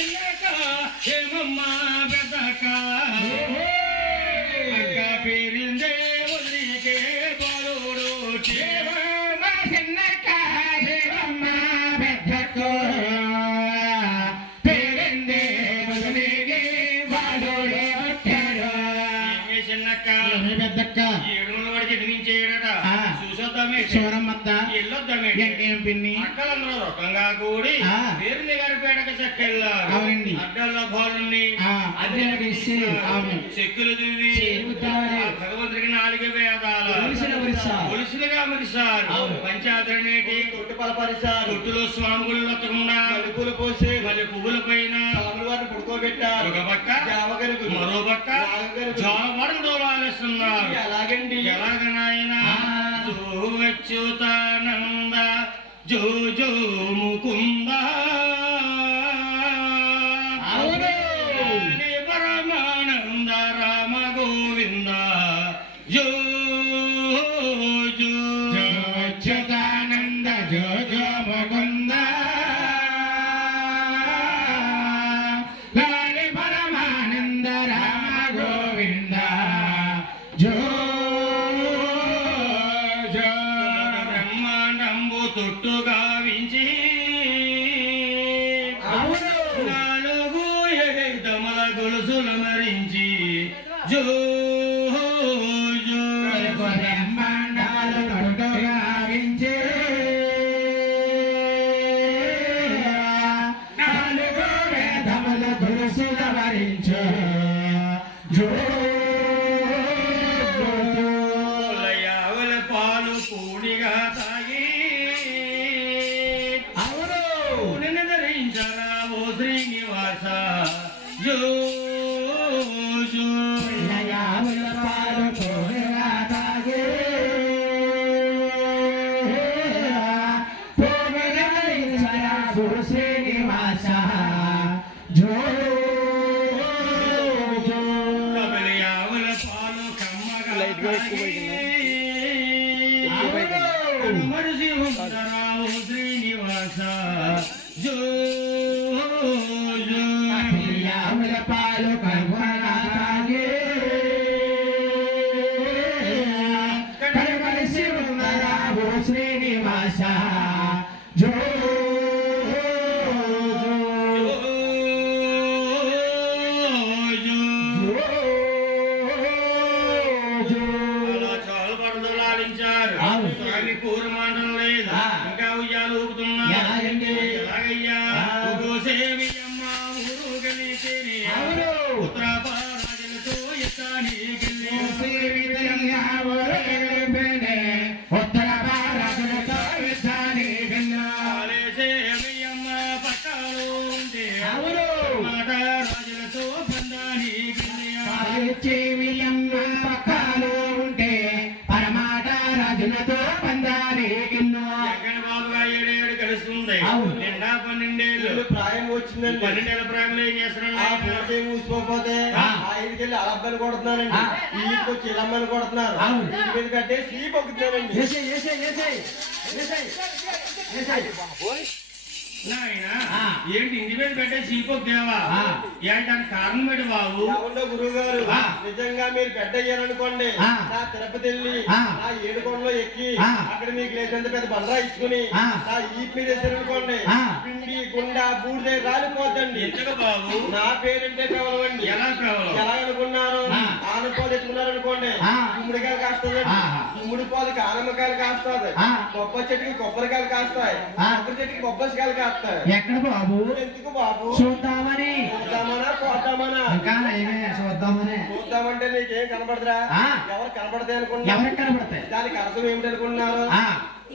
చిన్నక ఏమమ్మా పెద్దక అక్క పేరిందే వదిలికే బాలుడు ఏమమ్మా చిన్నక ఏమమ్మా పెద్దకో పేరిందే వదిలికే బాలుడు వచ్చాడు చిన్నక్క పెద్దక్క ఏడుగుల వాడికి ఎదిరించేయడట చూసొద్దామే సూరమ్మత్త ఎల్లొద్దామే ఇంకేం పిన్ని అక్కలందరూ రకంగా కూడి పేరుని గారి పేడక చెక్కెళ్ళారు అవునండి అడ్డల్లో బాలుని చెక్కులు దివి భగవంతుడికి 4 వేదాలు ఒలుసులుగా మరిశారు పంచాదరణేటి కొట్టు పలపరిశారు కొట్టులో స్వామి గుళ్ళు వత్తకుండా మలుపులు పోసి మళ్ళీ పువ్వుల పైన వారిని పుడుకోబెట్టారు ఒక పక్క మరో పక్క జోలపడంలో ఆలోచిస్తున్నారు ఎలాగండి ఎలాగనాయన అచ్యుతానంద జో జో ముకుంద పరమానంద రామ గోవింద జో జో అచ్యుతానంద జో జో ముకుంద లాలి పరమానంద రామ గోవింద జో జో బ్రహ్మాండంబు తొట్టుగా వించి 4 ఏదమల గొలుసులు మరించి జో జో బ్రహ్మాండాలు తొట్టుగా వించి 4 వేదముల గొలుసుల వరించు జో యావల పాలు కూడిగా తాగి నిన్ను ధరించరా ఓ శ్రీనివాస జో జో యాముల పాలు పూర్ణగా తాగి పూర్ణగా గురు శ్రీనివాస జో జో కబలి యావల పాలు కమ్మగా మరిసి ఉందరా ఓ శ్రీనివాస జో జో యాముల పాలు కర్మగా తాగి కరమలిసి ఉన్నరా గురు శ్రీనివాస జో స్వామి కూర మాటం లేదు ఇంకా ఉయ్యాలు ఊపుతున్నారు ఎలాగయ్యా సేవియమ్మ ఊరు గెలిచేని ఉత్తరాపరాజులతో ఎత్తానీకెళ్ళి సేవియమ్మ పట్టాలు ఉంటే మాట రాజులతో పక్కలు ఉంటే పరమాట రాజులతో పందాలి బాబుగా 7 కలుస్తుంది నిండా 12 ప్రాయం వచ్చిందండి 12 ప్రాయంలో ఏం చేస్తున్నాడు మూసిపోతే ఆయనకెళ్ళి అలబ్బని కొడుతున్నారండి ఈకొచ్చి ఇలమ్మని కొడుతున్నారు ఎందుకంటే సీ పొక్కుతున్నారండి ఏంటి ఇంటి మీద పెట్టే చీపోదేవా ఏంటని కారణం పెట్టి బాబు గురువు గారు నిజంగా మీరు పెద్ద అయ్యారనుకోండి నా తిరుపతి వెళ్ళి నా ఏడుకొండలో ఎక్కి అక్కడ మీకు లేదంత పెద్ద బండరా ఇచ్చుకుని నా ఈప్ మీద వేసారనుకోండి పిండి గుండా బూడిదే రాలిపోద్దండి ఎందుకు బాబు నా పేరంటే కావాలండి ఎలా కావాలి ఎలా అనుకున్నారు ఆనపాలు తెచ్చుకున్నారు అనుకోండి గుమ్మడికాయలు కాస్తుందండి గుమ్మడి పాలకి ఆనమకాయలు కాస్తుంది కొబ్బరి చెట్టుకి కొబ్బరికాయలు కాస్తాయి కొబ్బరి చెట్టుకి కొబ్బరికాయలు కాస్తాయి ఎక్కడ బాబు ఎందుకు బాబు చూద్దామని పోద్దామనా చూద్దామంటే నీకేం కనపడదురా ఎవరు కనపడతాయి అనుకుంటున్నా ఎవరికి కనబడతాయి దానికి అర్థం ఏమిటి అనుకుంటున్నారు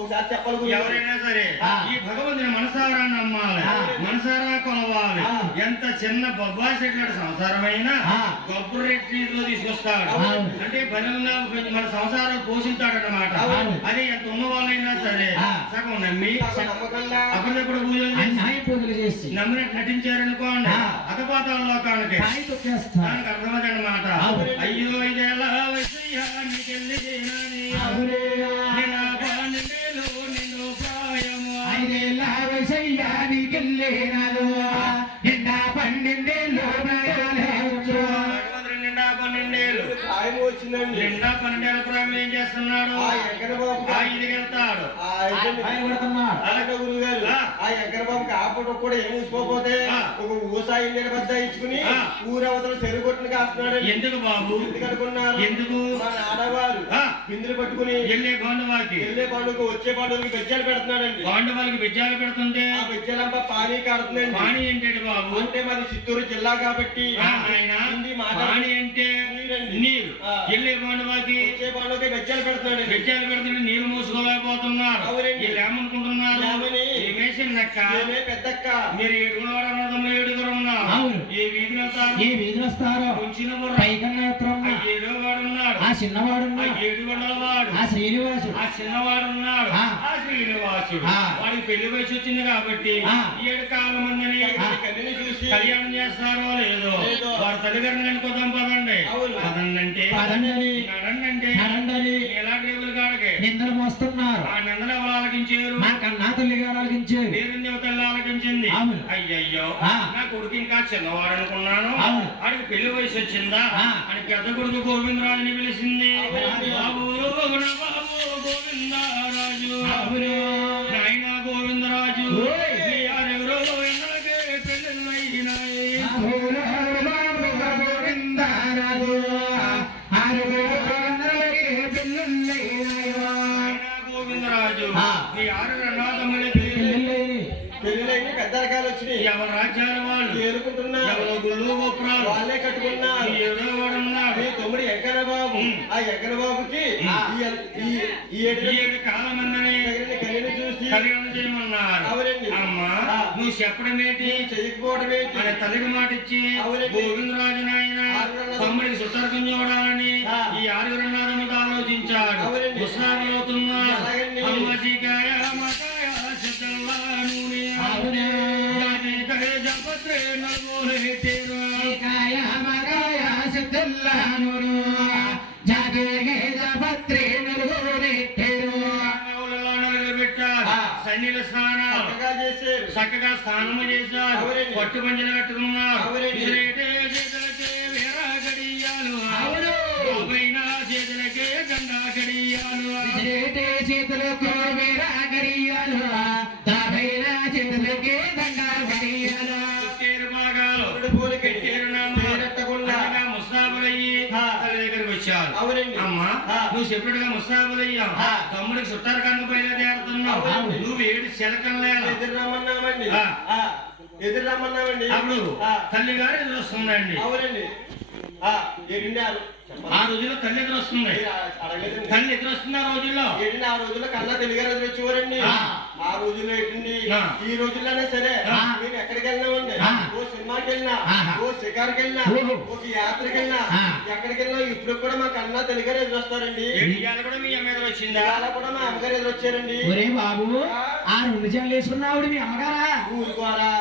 ఒకసారి చెప్పాలి ఎవరైనా సరే ఈ భగవంతుని మనసారా నమ్మాలి మనసారా కొలవాలి ఎంత చిన్న బొబ్బాసెట్ల సంసారమైనా గొప్ప రీతిలో తీసుకొస్తాడు అంటే బలంగా మన సంసారం పోషిస్తాడన్నమాట అది ఎంత ఉన్న వాళ్ళైనా సరే సగం నమ్మి అప్పటికప్పుడు పూజలు చేసి నమ్మినట్టు నటించారనుకోండి అతపాతాల లోకానికి దానికి అర్థమదన్నమాట అయ్యో ఇదేలా వయసయ్యా నీకెళ్ళి నిండా 12 ఏళ్ల ప్రాయం ఏం చేస్తున్నాడు? ఇదికి వెళ్తాడు. అలాగే గురువు గారు ఆ వెంకటబాబుకి ఆపడం కూడా ఏం ఊసిపోతే ఒక ఊసాయి నిలబద్ద ఇచ్చుకుని ఊరవతలు చెరువు కొట్టుని కాస్తున్నాడు. ఎందుకు బాబు? ఎందుకు అనుకున్నారు? ఎందుకు? మన ఆడవారు బిందులు పట్టుకుని వెళ్ళే పండుగకి వచ్చే పండుగకి బెజ్జాలు పెడుతున్నాడండి. పాండవాళ్ళకి బెజ్జాలు పెడుతుంటే ఆ బెజ్జాలంతా పానీ కాడుతుందండి. పానీ ఏంటంటే బాబు? అంటే మరి చిత్తూరు జిల్లా కాబట్టి పానీ అంటే నీరు. వెళ్ళే పండుగకి వచ్చే పండుగకి బెజ్జాలు పెడుతున్నాడు. బెజ్జాలు పెడుతుంటే నీళ్ళు మూసుకోలేకపోతున్నారు. వీళ్ళు ఏమనుకుంటున్నారు? పెద్దక్క మీరు 7 ఉన్నారు. ఏ వీధిలో వస్తారో ఆ చిన్నవాడు ఆ శ్రీనివాసుడు వాడికి పెళ్లి వయసు వచ్చింది కాబట్టి 7 కాలం మందిని చూసి కళ్యాణం చేస్తారో లేదో వారి తల్లిదండ్రులు అనుకోదాం. పదండి అంటే ఎలా టేబుల్ కాడకే నిందలు మోస్తున్నారు. ఆ నిందలు ఎవరు ఆలకించారు? మా కన్నా తల్లి గారు ఆలకించారు. తల్లి ఆలకించింది. అయ్యయ్యో నా కొడుకు ఇంకా చిన్నవాడు అనుకున్నాను. ఆడికి పెళ్లి వయసు వచ్చిందా అని పెద్ద కొడుకు గోవిందరాజుని పిలిచింది. బాబు గోవిందరాజు నాయన గోవిందరాజు ఎవరెవరో పెళ్ళిళ్ళైనాయి. గోవిందరాజు నీ 6 అన్నాదమ్ములకి పెళ్లిళ్ళైన పెద్ద రకాలు వచ్చినాయి. ఎవరి రాజ్యాల వాళ్ళు ఏరుకుంటున్నారు. ఎవరో గుళ్ళు గోపురాలు వాళ్ళే కట్టుకున్నారు. ఏదో వాడు ఉన్నాడు. తమ్ముడు వెంకటబాబు ఆ వెంకటబాబుకి ఈ 7 కాలం మందిని చూసి కళ్యాణం చేయమన్నారు. అమ్మా నువ్వు చెప్పడం ఏంటి? చేయకపోవడం ఏంటి ఆయన తల్లికి మాట ఇచ్చి గోవిందరాజు నాయన తమ్ముడికి సుతర్కం చూడాలని ఈ 6 నాదములు ఆలోచించాడు. ఉత్సాహమవుతున్నారు. అమ్మజికాయ మకాయ సిద్ధల్లా నూనె జపత్రే నల్గోలే తేరా సన్నిల స్నానాలు చక్కగా స్నానము చేశారు. పట్టు పంచలు కట్టుకున్నారు. చేతులకే వేరా గడియాలు చేతులకే గండా గడియాలు చేతులకు వేరా గడియాలు చేతులకే దండా గడియాలు భాగాలు ముస్తాబులయ్యి తల్లి దగ్గరికి వచ్చారు. అమ్మా నువ్వు చెప్పినట్టుగా ముస్తాబులయ్యావు. తమ్ముడికి చుట్టారు కనుక బయలుదేరుతున్నావు. నువ్వు 7 చిలకల్లా ఎదురు రమ్మన్నామండి. అప్పుడు తల్లి గారు ఎదురు వస్తుందండి. అవునండి. ఆ రోజుల్లో తల్లి ఎదురు వస్తుంది. తల్లి ఎదురు వస్తుంది ఆ రోజుల్లో. ఆ రోజుల్లో కన్నా తెలుగు ఎదురు వచ్చేవారండి. ఆ రోజుల్లో ఏంటండి ఈ రోజుల్లోనే సరే నేను ఎక్కడికి వెళ్ళినామండి. ఓ సినిమాకి వెళ్ళినా, ఓ షికార్కి వెళ్ళినా, ఒక యాత్రకి వెళ్ళినా, ఎక్కడికి వెళ్ళినా ఇప్పుడు కూడా మా కన్నా తెలుగు గారు ఎదురు వస్తారండి. కూడా మీ అమ్మ ఎదురు వచ్చింది. అలా కూడా మా అమ్మగారు ఎదురు వచ్చారండి. ఒరే బాబు ఆ 2 జల్లు వేసుకున్నావు మీ అమ్మగారా? ఊరుకోరా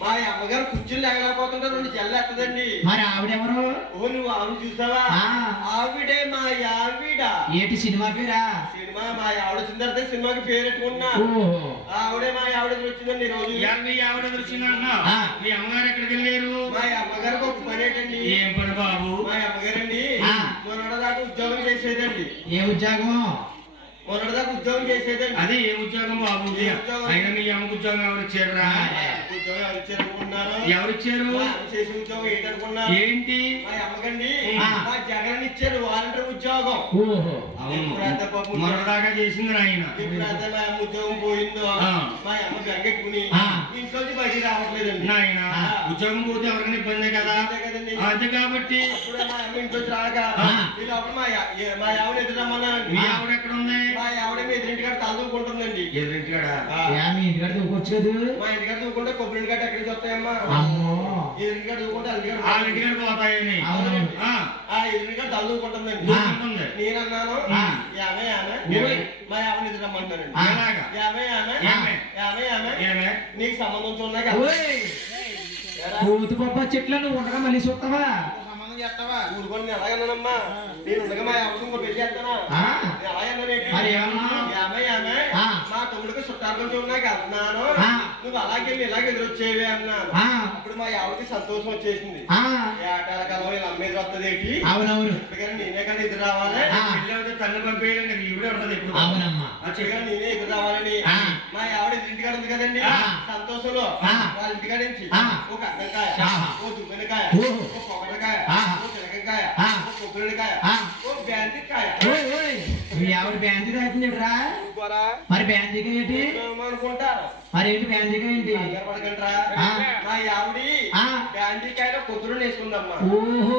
మా అమ్మగారు కుర్చీలు లేకపోతుంటే 2 జల్లు ఎత్తదండి. మరి ఆవిడెవరు? ఓ నువ్వు ఆవిడ చూసావా? ఆవిడే మా ఆవిడ. ఏటి సినిమా పేరా? సినిమా మా ఆవిడ వచ్చిన తర్వాత సినిమాకి పేరెట్టుకున్నా. ఆవిడే మా ఆవిడ వచ్చిందండి. ఈ రోజు మీ ఆవిడ వచ్చిందన్నా మీ అమ్మగారు ఎక్కడికి వెళ్ళారు? మా అమ్మగారికి ఒక పని ఏంటండి? ఏం పని బాబు? మా అమ్మగారండి మొన్నటిదాకా ఉద్యోగం చేసేదండి. ఏ ఉద్యోగం? మొన్నటిదాకా ఉద్యోగం చేసేదండి. అదే ఏ ఉద్యోగం బాబు? అయినా మీ అమ్మకు ఉద్యోగం ఎవరు ఇచ్చారా? ఉద్యోగం ఎవరు ఇచ్చారు అనుకున్నారు? ఎవరిచ్చారు? చేసే ఉద్యోగం ఏంటనుకున్నారు? ఏంటి? మా అమ్మకండి మా జగన్ ఇచ్చారు వాలంటీర్ ఉద్యోగం. మొన్నటిదాకా చేసింది ఆయన. ఎప్పుడైతే మా అమ్మ ఉద్యోగం పోయిందో మా అమ్మ గంగెట్టుకుని ఇంట్లోంచి బయటికి రావట్లేదండి. నాయన ఉద్యోగం పోతే ఎవరికైనా ఇబ్బంది కదా. అంతే కాబట్టి మా అమ్మ ఇంట్లోంచి రాక మా ఆవిడ ఎదురు రమ్మన్నానండి. మీ ఆవిడ ఎక్కడ ఉంది? మా ఆవిడ మీ ఎదురింటికాడ తల్లుకుంటుందండి. ఎదురింటికాడ మీ ఇంటికాడ దూకొచ్చు. మా ఇంటికాడ దూకుంటే కొబ్బరి గడ్డ ఎక్కడికి వస్తాయమ్మా? ఎదురింటికాడ దూకుంటే ఇంటికాడ పోతాయని ఎదురింటికాడ తల్లుకుంటుందండి. నేనన్నాను 50 మా ఆవిడ ఎదురు రమ్మంటానండి. 50 నీకు సంబంధం చూడగా కోతి పప్ప చెట్లను ఉండగా మళ్ళీ చూస్తావా? సంబంధం చేస్తావా? ఊరుకొని నేను ఎలాగన్నానమ్మా? నేను ఉండగా మా ఆవిడ ఇంకో పెళ్లి చేస్తానా? అలాగన్నా మా తమ్ముడికి చుట్టాలు చుట్టాలు చూడడానికి వెళ్తున్నాను నువ్వు అలాగే ఇలాగ ఎదురొచ్చేవి అన్నాను అప్పుడు మా ఆవిడకి సంతోషం వచ్చేసింది ఏటాల కాలం ఇలా అమ్మేది వస్తుంది ఏంటి అవునవును నేనే కానీ ఎదురు రావాలి తల్లి పంపేయడం ఈవిడే ఉంటది ఇప్పుడు అవునమ్మా నేనే ఎదురు రావాలని మా ఆవిడ ఇంటికాడ ఉంది కదండి సంతోషంలో వాళ్ళ ఇంటికాడ నుంచి ఒక అక్కడికాయ ఓ దుబ్బెనకాయ ఓ పొగడకాయ ఓ చిలకకాయ ఓ కొబ్బరికాయ ఓ బ్యాంతికాయ మీ ఆవిడ బ్యాంజీ తాగుతుందిరా మరి బ్యాంజీగా ఏంటి అనుకుంటారు మరి ఏంటి బ్యాంజీగా ఏంటి పడకండ్రా మా ఆవిడి బ్యాంతికాయలో కొద్దురు వేసుకుందమ్మా ఓహో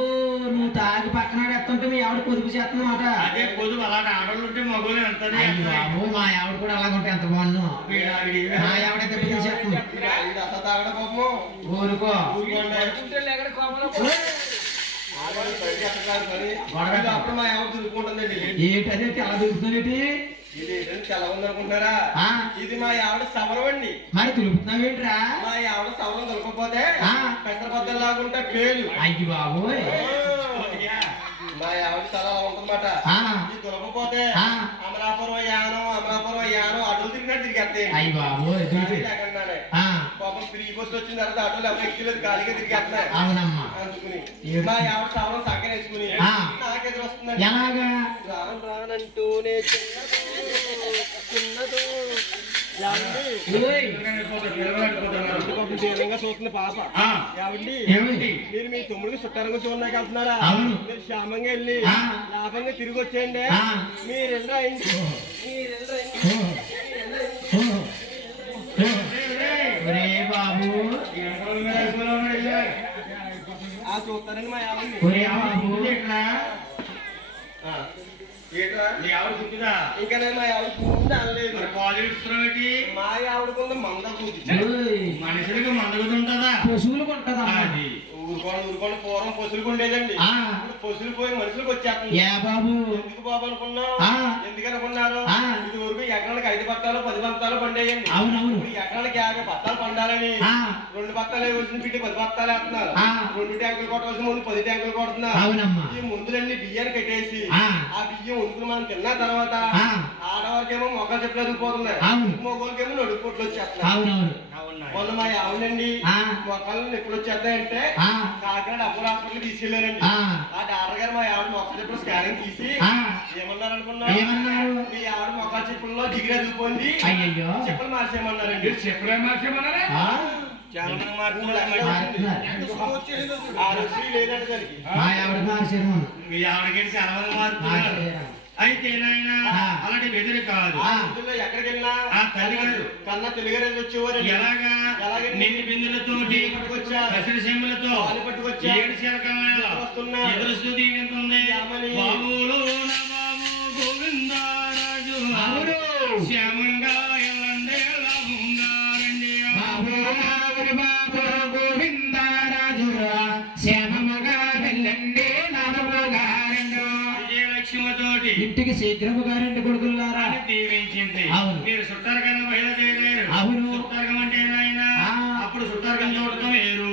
నువ్వు తాగి పక్కన ఎత్తుంటే మీ ఆవిడ పొదుపు చేస్తుందన్నమాట అదే పొదుపు అలాంటి ఆడలు ఉంటే మగోళ్ళు ఎంత బాబు మా ఆవిడ కూడా అలాగుంటే ఎంత బాగున్నాను మా ఆవిడైతే పొదుపు చేస్తుంది అసలు తాగడం పాపము ఊరుకో అప్పుడు మా ఆవిడ దురుకుంటుందండి ఏంటదే తెల్ల దురుకుతుంది ఇది తెల్ల ఉంది అనుకుంటున్నారా ఇది మా ఆవిడ సవరం అండి మరి దులుపుతున్నావేంట్రా మా ఆవిడ సవరం దొరకకపోతే పెసరబద్దలు లాగుంటే పేలు అయ్యి బాబోయ్ మా ఆవిడ చాలా ఉంటుందన్నమాట ఇది దొరకకపోతే అమలాపురం యానం అడ్డులు తిరిగినట్టు తిరిగేస్తాయి అయ్యి బాబోయ్ లేకుండానే పాపం ఫ్రీ బస్ వచ్చిన తర్వాత అడ్డులు ఎవరు ఎక్కలేదు ఖాళీగా తిరిగేస్తున్నాయి అవునమ్మా అందుకుని మా ఆవిడ సవరం సగ్గర వేసుకుని నాకెదురు వస్తుందండి ఎలాగా రానంటూనే చిన్నదో చూస్తుంది పాప ఏమండి మీరు మీ తమ్ముడికి చుట్టానికి చూడడానికి వెళ్తున్నారా మీరు క్షేమంగా వెళ్ళి లాభంగా తిరిగి వచ్చేయండి మీరు వెళ్ళండి బాబు ఆ చూస్తారండి మా ఇంకా మా ఆవిడ ముందు అనలేదు మా ఆవిడకుంది మంద మనుషులకి మందుకుంటుందా పశువులకు ఉంటదా ఊరుకోండి పూర్వం పశువులకు ఉండేదండి పశువులు పోయి మనుషులకు వచ్చేస్తుంది బాబు ఎందుకు బాబు అనుకున్నావు ఎందుకు అనుకున్నారు ఇది వరకు ఎకరానికి 5 బత్తాలు 10 బత్తాలు పండేయండి ఇప్పుడు ఎకరానికి 50 బత్తాలు పండాలని 2 బత్తాలు వేసిన పిట్టి 10 బత్తాలు వేస్తున్నారు 2 ట్యాంకులు కొట్టవలసిన ముందు 10 ట్యాంకులు కొడుతున్నారు ఈ ముందులన్నీ బియ్యాన్ని కట్టేసి ఆ బియ్యం ఉడుకుని మనం తిన్న తర్వాత ఆడవారికేమో మొక్కలు చెట్లు ఎదుగుపోతున్నాయి మొగోళ్ళకేమో నడుపుకోట్లు వచ్చేస్తున్నాయి మొన్న మా ఆవిడండి మొక్కలు ఎప్పుడు వచ్చేస్తాయంటే కాకినాడ అప్పుడు హాస్పిటల్ తీసుకెళ్లారండి ఆ డాక్టర్ గారు మా ఆవిడ మొక్కలు చెప్పులు స్కానింగ్ తీసి ఏమన్నారు అనుకున్నారు మీ ఆవిడ మొక్కల చెప్పుల్లో జిగిరి ఎదిగిపోయింది చెప్పులు మార్చేయమన్నారండి చెప్పులే మార్చేయమన్నారా మీ ఆవిడకి చాలా మంది మారుతున్నారు అయితే నాయన అలాంటి బెదిరి కాదు ఎక్కడికి వెళ్ళినా తల్లి గారు కన్నా తెలుగుగారు వచ్చేవారు ఎలాగా నిండి బిందులతో పసిడి సెమ్ములతో పట్టుకొచ్చా 7 శరకాల ఎదురుస్తూ దీవింతుంది బాబులు బాబు గోవిందరాజు శ్యామంగా ఎల్లండేలా ఉండారండి బాబు గోవిందరాజు శ్యామగా వెళ్ళండి విజయలక్ష్మితోటి ఇంటికి శీఘ్రముగా 2 కొడుకులారా దీవించింది మీరు సుట్టారకన్నా బయలుదేరారు సుట్టారకం అంటే నాయన అప్పుడు సుట్టారకం చూడటం వేరు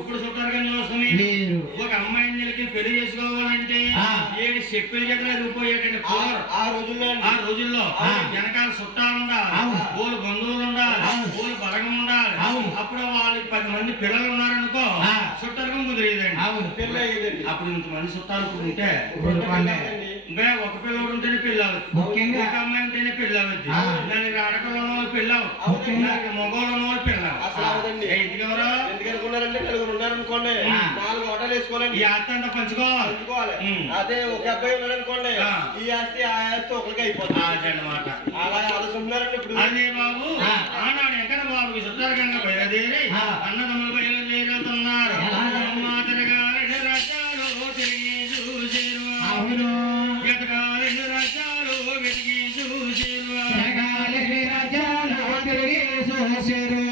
ఇప్పుడు సుట్టారకం చూడటం వేరు ఒక అమ్మాయిని నిలిపి పెళ్లి చేసుకోవాలంటే 7 చెప్పుల చేతులు ఎదిగిపోయేటండి ఆ రోజుల్లో వెనకాల చుట్టాలు ఉండాలి ఊరు బంధువులు ఉండాలి ఊరు బలగం ఉండాలి అప్పుడు వాళ్ళకి 10 మంది పిల్లలు ఉన్నారనుకో చుట్టారకం కుదిరేదండి అప్పుడు ఇంతమంది చుట్టాలు ఉంటే ఒక పిల్లడు ఉంటేనే పెళ్ళి అవ్వదు ఒక అమ్మాయి ఉంటేనే పెళ్ళి అవ్వద్ది దానికి ఆడకల్లో పెళ్ళి అవ్వదు దానికి మగవాళ్ళు పెళ్ళి ఎందుకు అనుకున్నారంటే 4 ఉన్నారనుకోండి 4 ఓటాలు వేసుకోవాలండి ఈ ఆస్తి అంతా పంచుకోవాలి అదే ఒక అబ్బాయి ఉన్నాడు అనుకోండి ఈ ఆస్తి ఆ ఆస్తి ఒకరికి అయిపోతుంది అన్నమాట అలా ఆలోచిస్తున్నారండి ఇప్పుడు అదే బాబు ఆనాడు ఎక్కడ బాబుకి సుతారకంగా బయలుదేరి అన్నదమ్ములు బయలుదేరుతున్నారు మాతరగా 2 రాజ్యాలు తిరిగి చూసేరు రాజ్యాలు తిరిగి చూసేరు